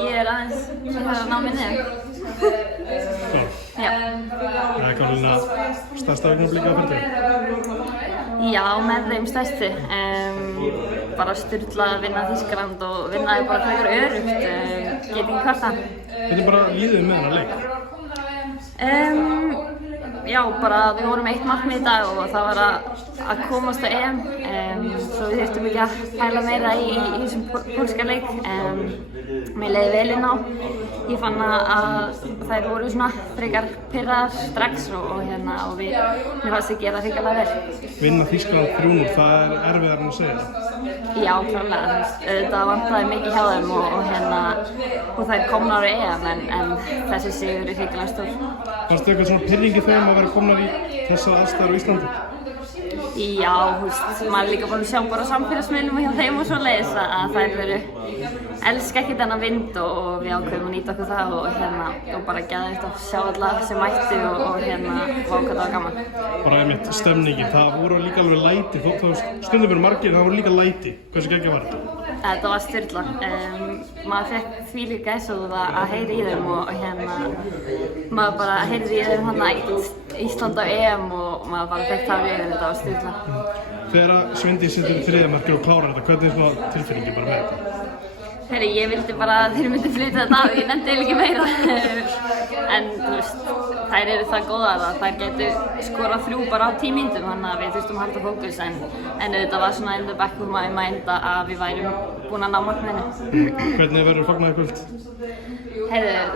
Ég aðeins að ná minni. Já. Það kannulega stærsta augnablik á ferðinni? Já, með þeim stærstu. Bara sturlað að vinna Þýskaland og vinnaði bara frekar örugt. Get ekki kvarta. Hvernig bara líðið með þennan leik? Já, bara við vorum eitt markmið í dag og það var að komast á EM. Svo við þurftum ekki að pæla meira í þessum pólska leik. Mér leiði vel inn á. Ég fann að þær voru svona frekar pirraðar strax og mér fannst þau gera hrikalega vel. Vinna Þýskaland 3-0, það er erfiðar en að segja það? Já, klárlega. Þetta vantaði mikið hjá þeim og þær komnar á EM en þessi sigur er hrikalega stór. Fannstu eitthvað svona pirringi þeim að vera komnar í þessar aðstæður á Íslandi? Já, maður er líka búinn að sjá bara á samfélagsmiðlum hjá þeim og svoleiðis að þær elska ekkert þennan vind og við ákveðum að nýta okkur það og bara geðveikt að sjá alla sem mættu og hvað það var gaman. Bara einmitt stemningin, það voru líka alveg læti, stundum verið margir, það voru líka læti. Hversu geggjað var þetta? Þetta var styrla. Maður fekk þvílík gæsahúð að heyra í þeim og maður bara heyrði í þeim Ísland á EM og maður bara fekk það við þetta var styrla. Þegar Svindís setur þriðja markið og klárar þetta, hvernig er svona tilfinningi bara með þetta? Ég vildi bara að þeir myndi flytja þetta af, ég nefndi ekki meira. En þær eru það góðar að þær gætu skorað 3 bara á 10 mínútum, þannig að við þurftum að halda fókus. En þetta var svona in the back of my mind að við værum búin að ná markmiðinu. Hvernig verður fagnað í kvöld?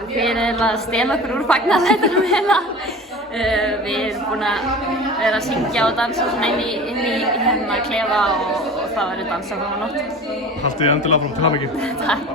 Þið eru að stela okkur úr fagnaðarhættunum hérna. Við erum búin að vera að syngja og dansa svona inn í klefa og það verður dansað fram á nótt. Haldið endilega fram, til hamingju. Takk.